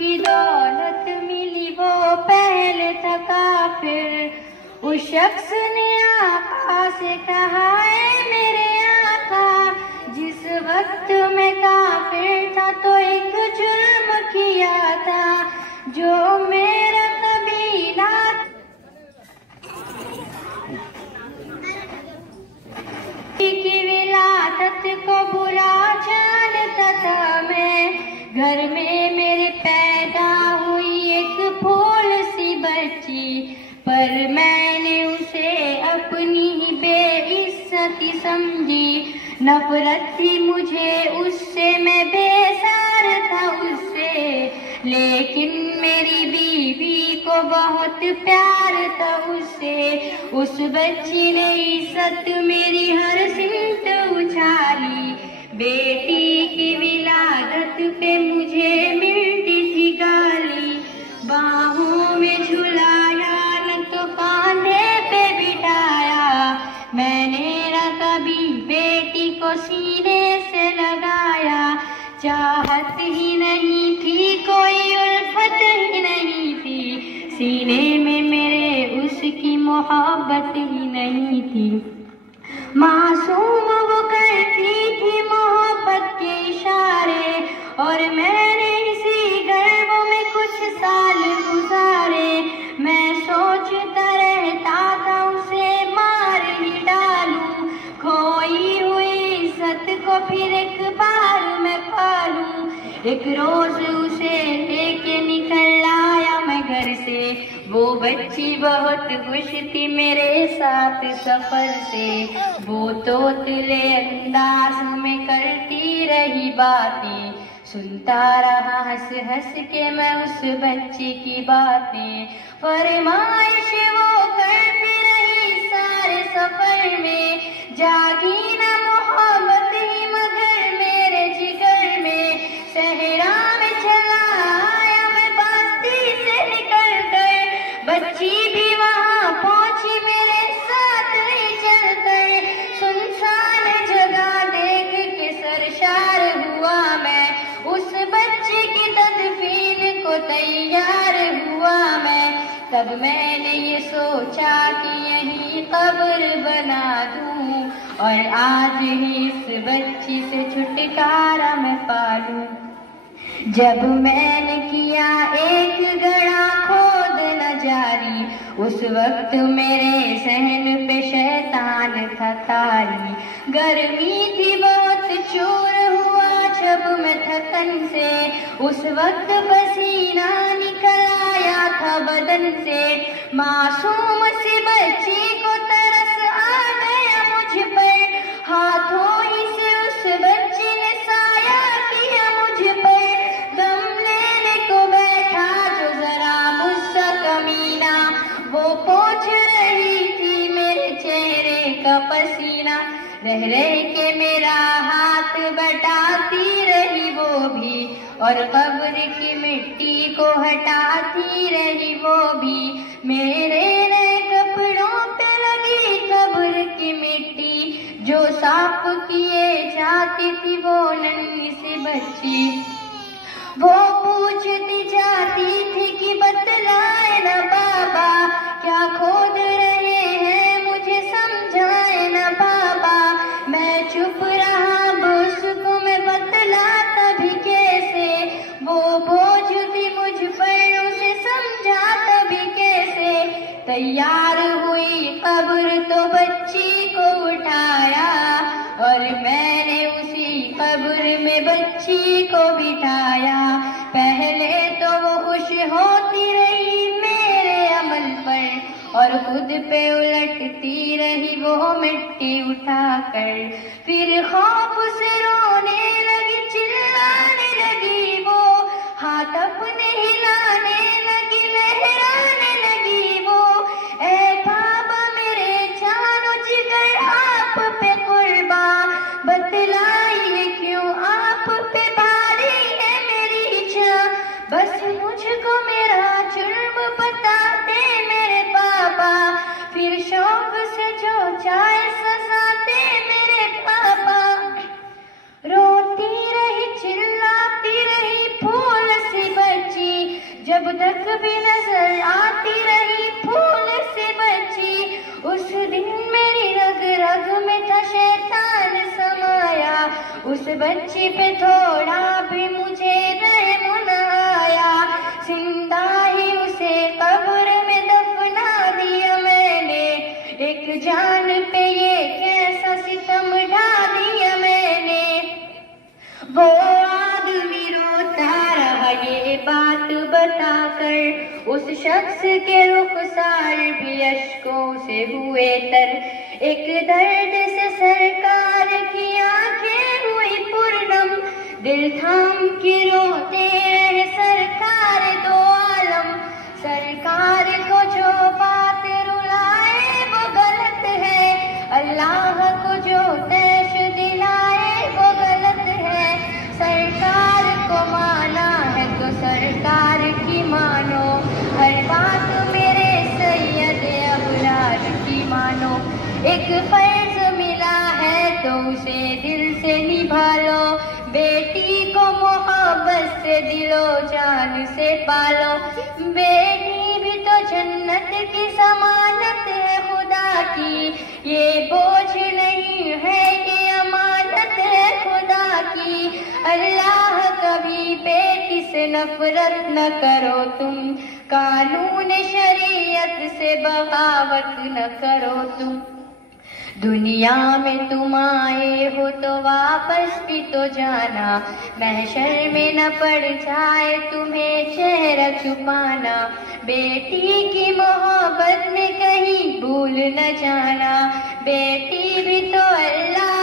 की दौलत मिली वो पहले था काफिर। उस शख्स ने आका से कहा है मेरे आका, जिस वक्त मैं काफिर था तो एक जुर्म किया था, जो मेरा कबीला की विलादत को बुरा जानता था मैं। घर में मेरे पैदा हुई एक फूल सी बच्ची, पर मैंने उसे अपनी ही बेइज्जती समझी। नफरत थी मुझे उससे, मैं बेजार था उससे, लेकिन मेरी बीवी को बहुत प्यार था उससे। उस बच्ची ने इज्जत मेरी हर सिमत उछाली। बेटी की विलादत पे मुझे मिलती थी गाली। बाहों में झुलाया न तो कांधे पे बिठाया, मैंने न कभी बेटी को सीने से लगाया। चाहत ही नहीं थी, कोई उल्फत ही नहीं थी, सीने में मेरे उसकी मोहब्बत ही नहीं थी। मासूम वो करती थी मोहब्बत के इशारे, और मैंने इसी गर्व में कुछ साल गुजारे। मैं सोचता रहता था उसे मार ही डालूं, खोई हुई इज्जत को फिर एक बार मैं पालूं। एक रोज उसे लेके निकल आया मैं घर से, वो बच्ची बहुत खुश थी मेरे साथ सफर से। वो तोतले अंदाज में करती रही बातें, सुनता रहा हंस हंस के मैं उस बच्ची की बातें। फरमाइश वो करती रही सारे सफर में, जागी ना मोहब्बत ही मगर मेरे जिगर में। सहरा में चला आया मैं बस्ती से निकल कर, बच्ची भी वहाँ पहुँची मेरे साथ ही चल कर। सुनसान जगह देख के सरशार हुआ मैं, उस बच्चे की तदफीन को तैयार हुआ मैं। तब मैंने ये सोचा कि यही कब्र बना दूं, और आज ही इस बच्ची से छुटकारा मैं पालूं। जब मैंने किया एक गड़ा खोद न जारी, उस वक्त मेरे सहन पे शैतान था तारी। गर्मी थी बहुत, चूर हुआ जब मैं थकन से, उस वक्त पसीना निकल आया था बदन से। मासूम सी बच्ची को तरस आ गया मुझ पर, हाथों ही से उस बच्ची ने साया किया मुझ पर। दम लेने को बैठा जो जरा मुझसा कमीना, वो पोंछ रही थी मेरे चेहरे का पसीना। रह रह के मेरा हाथ बटाती रही वो भी, और कब्र की मिट्टी को हटाती रही वो भी। मेरे नए कपड़ों पे लगी कब्र की मिट्टी, जो साफ किए जाती थी वो नन्ही सी बच्ची। वो पूछती जाती थी कि बतलाए ना बाबा, क्या खोद रहे हैं मुझे समझाए ना बाबा। मैं चुप रहा, उसको मैं बतलाता भी कैसे, वो बोझ थी मुझ पर उसे समझाता भी कैसे। तैयार हुई कब्र तो बच्ची को उठाया, और मैंने उसी कब्र में बच्ची को बिठाया। पहले तो वो खुश होती रही मेरे अमल पर, और खुद पे उलटती रही वो मिट्टी उठाकर। फिर खौफ से रोने लगी, चिल्लाने लगी वो, हाथ अपने हिलाने लगी, लहराने लगी वो। ऐ बाबा मेरे जानो जिगर आप पे कुर्बान, बतलाइए क्यों आप पे भारी है मेरी जान। बस मुझको मेरा जुर्म बता दे मेरे पापा, फिर शौक से जो चाहे सजा दे मेरे पापा। रोती रही चिल्लाती रही फूल सी बच्ची, जब तक भी नजर आती रही फूल सी बच्ची, उस दिन मेरी रग रग में था शैतान समाया। उस बच्ची पे थोड़ा भी मुझे रहम न आया, जिंदा ही उसे कब्र में दफना दिया मैंने। एक जान पे ये कैसा सितम ढा दिया मैंने। वो आदमी रोता रहा ये बात बताकर, उस शख्स के रुखसार भी अश्कों से हुए तर। एक दर्द से सरकार की आंखें हुई पूर्णम, दिल थाम के रोते रहे सरकार दो आलम। सरकार को जो बात रुलाए वो गलत है, अल्लाह को जो तैश दिलाए वो गलत है। सरकार को माना है तो सरकार की मानो, हर बात मेरे सैयद अबरार की मानो। एक फर्ज मिला है तो उसे दिल से निभा लो, बेटी को मोहब्बत से दिलो जान से पालो। बेटी भी तो जन्नत की जमानत है खुदा की, ये बोझ नहीं है ये अमानत है खुदा की। अल्लाह कभी बेटी से नफरत न करो तुम, कानून शरीयत से बगावत न करो तुम। दुनिया में तुम आए हो तो वापस भी तो जाना, महशर में न पड़ जाए तुम्हें चेहरा छुपाना। बेटी की मोहब्बत में कहीं भूल न जाना, बेटी भी तो अल्लाह